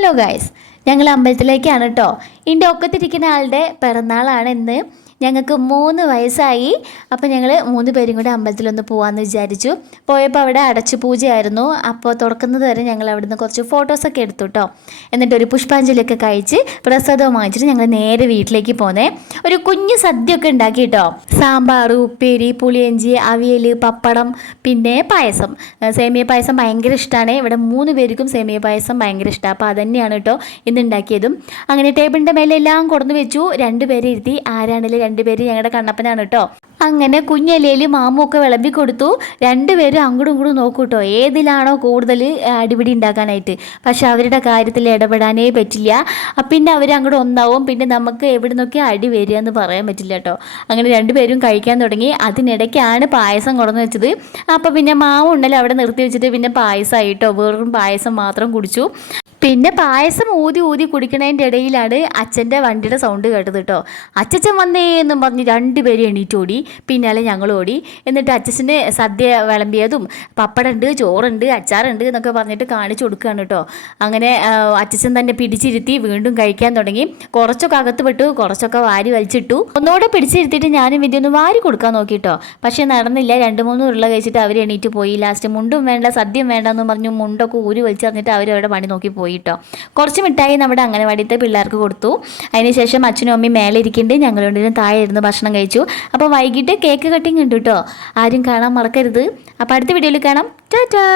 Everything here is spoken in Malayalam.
ഹലോ ഗായ്സ്, ഞങ്ങൾ അമ്പലത്തിലേക്കാണ് കേട്ടോ. ഇതിൻ്റെ ഒക്കത്തിരിക്കുന്ന ആളുടെ പിറന്നാളാണ് ഇന്ന്. ഞങ്ങൾക്ക് 3 വയസ്സായി. അപ്പോൾ ഞങ്ങൾ 3 പേരും കൂടെ അമ്പലത്തിലൊന്ന് പോകാമെന്ന് വിചാരിച്ചു. പോയപ്പോൾ അവിടെ അടച്ചു പൂജയായിരുന്നു. അപ്പോൾ തുറക്കുന്നത് വരെ ഞങ്ങൾ അവിടുന്ന് കുറച്ച് ഫോട്ടോസൊക്കെ എടുത്തു കേട്ടോ. എന്നിട്ട് ഒരു പുഷ്പാഞ്ജലിയൊക്കെ കഴിച്ച് പ്രസാദവും വാങ്ങിച്ചിട്ട് ഞങ്ങൾ നേരെ വീട്ടിലേക്ക് പോന്നേ. ഒരു കുഞ്ഞു സദ്യയൊക്കെ ഉണ്ടാക്കി കേട്ടോ. സാമ്പാർ, ഉപ്പേരി, പുളിയഞ്ചി, അവിയൽ, പപ്പടം, പിന്നെ പായസം. സേമിയ പായസം ഭയങ്കര ഇഷ്ടമാണ്. ഇവിടെ 3 പേർക്കും സേമിയ പായസം ഭയങ്കര ഇഷ്ടമാണ്. അപ്പോൾ അതന്നെയാണ് കേട്ടോ ഇന്ന് ഉണ്ടാക്കിയതും. അങ്ങനെ ടേബിളിൻ്റെ മേലെ എല്ലാം കൊടുന്ന് വെച്ചു. 2 പേരെ ഇരുത്തി. ആരാണെങ്കിലും 2 പേര് ഞങ്ങളുടെ കണ്ണപ്പനാണ് കേട്ടോ. അങ്ങനെ കുഞ്ഞലയിൽ മാമൊക്കെ വിളമ്പി കൊടുത്തു. 2 പേരും അങ്ങോട്ടും ഇങ്ങോട്ടും നോക്കൂ കേട്ടോ, ഏതിലാണോ കൂടുതൽ അടിപിടി ഉണ്ടാക്കാനായിട്ട്. പക്ഷെ അവരുടെ കാര്യത്തിൽ ഇടപെടാനേ പറ്റില്ല. പിന്നെ അവർ അങ്ങോട്ട് ഒന്നാവും. പിന്നെ നമുക്ക് എവിടെ നിന്നൊക്കെ അടി വരിക എന്ന് പറയാൻ പറ്റില്ല കേട്ടോ. അങ്ങനെ 2 പേരും കഴിക്കാൻ തുടങ്ങി. അതിനിടയ്ക്കാണ് പായസം കൊണ്ടുവന്ന് വെച്ചത്. അപ്പോൾ പിന്നെ മാമ ഉണ്ടല്ലോ അവിടെ നിർത്തി വെച്ചിട്ട് പിന്നെ പായസമായിട്ടോ, വെറും പായസം മാത്രം കുടിച്ചു. പിന്നെ പായസം ഊതി ഊതി കുടിക്കണതിൻ്റെ ഇടയിലാണ് അച്ഛൻ്റെ വണ്ടിയുടെ സൗണ്ട് കേട്ടത് കേട്ടോ. അച്ഛൻ വന്നേ എന്നും പറഞ്ഞ് 2 പേരും എണീറ്റോടി. പിന്നാലെ ഞങ്ങൾ ഓടി. എന്നിട്ട് അച്ഛന് സദ്യ വിളമ്പിയതും പപ്പടമുണ്ട്, ചോറുണ്ട്, അച്ചാറുണ്ട് എന്നൊക്കെ പറഞ്ഞിട്ട് കാണിച്ചു കൊടുക്കുകയാണ് കേട്ടോ. അങ്ങനെ അച്ഛൻ തന്നെ പിടിച്ചിരുത്തി വീണ്ടും കഴിക്കാൻ തുടങ്ങി. കുറച്ചൊക്കെ അകത്ത് വിട്ടു, കുറച്ചൊക്കെ വാരി വലിച്ചിട്ടു. ഒന്നുകൂടെ പിടിച്ചിരുത്തിയിട്ട് ഞാനും വിദ്യൊന്ന് വാരി കൊടുക്കാൻ നോക്കിട്ടോ. പക്ഷേ നടന്നില്ല. 2-3 ഉരുള കഴിച്ചിട്ട് അവർ എണീറ്റ് പോയി. ലാസ്റ്റ് മുണ്ടും വേണ്ട സദ്യം വേണ്ടെന്ന് പറഞ്ഞു മുണ്ടൊക്കെ ഊരി വലിച്ചു തന്നിട്ട് അവരവരുടെ പണി നോക്കി പോയി കേട്ടോ. കുറച്ച് മിഠായി നമ്മുടെ അംഗനവാടിത്തെ പിള്ളേർക്ക് കൊടുത്തു. അതിനുശേഷം അച്ഛനും അമ്മയും മേലെ ഇരിക്കുന്നുണ്ട്. ഞങ്ങൾ രണ്ടുപേരും താഴെ ഇരുന്ന് ഭക്ഷണം കഴിച്ചു. അപ്പോൾ വൈകിട്ട് കേക്ക് കട്ടിങ് ഉണ്ട് കേട്ടോ. ആരും കാണാൻ മറക്കരുത്. അപ്പോൾ അടുത്ത വീഡിയോയിൽ കാണാം. ടാറ്റാ.